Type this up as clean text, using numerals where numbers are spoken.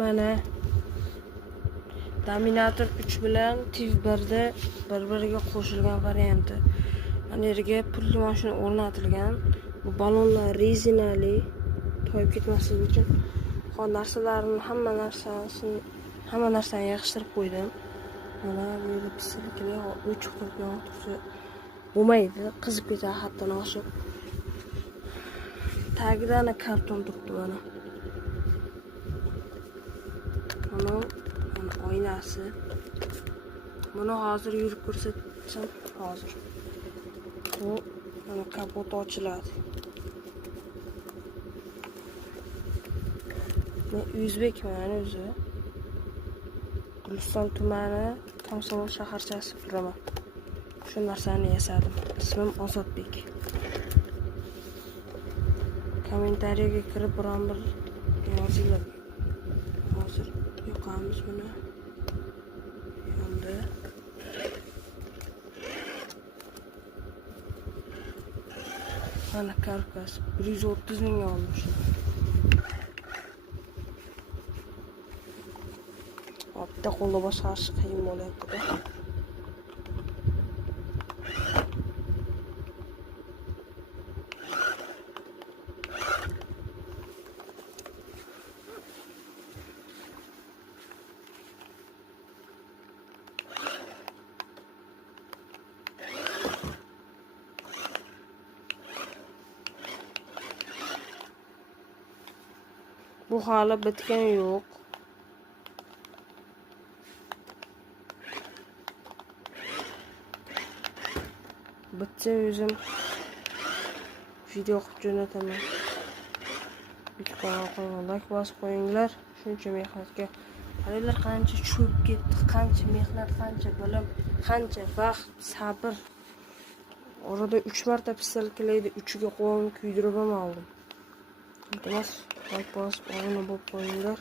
mana Dominator 3 bilan TIV 1da bir-biriga qo'shilgan varianti. Mana yerga pulli mashina o'rnatilgan. Bu balonlar rezinali, toyib ketmasligi uchun narsalarni hamma narsani yig'ishtirib qo'ydim. Mana bu yerda pisilliklar o'chiq turgan tursa bo'lmaydi, qizib ketadi hatto nosib. Tagida karton turibdi mana. Mana oynasi. Buni hozir yurib ko'rsatsam, hozir. Bu mana kapot ochiladi. Men O'zbekman o'zi. Guliston tumani Komsomol shaharchasi turaman. Shu narsani yasadim. Ismim Ozodbek. Kommentariyaga kirib biron bir yozinglar. Hozir yoqamiz buni. Yo'lda. Mana karkas 130 mingga oldim shuni. Bitta qo'lda boshqarish qiyin bo'lyapti-da. Bu hali bitgani yo'q. Bitsa o'zim video qilib jo'nataman. Bitta qo'ying, like bosib qo'yinglar. Shuncha mehnatga qaranglar, qancha cho'p ketdi, qancha mehnat, qancha bilim, qancha vaqt, sabr. Orada 3 marta pisilkilaydi, 3ga qo'lni kuydirib ham oldim. Iltimos like bosib obuna bo'lib qo'yinglar.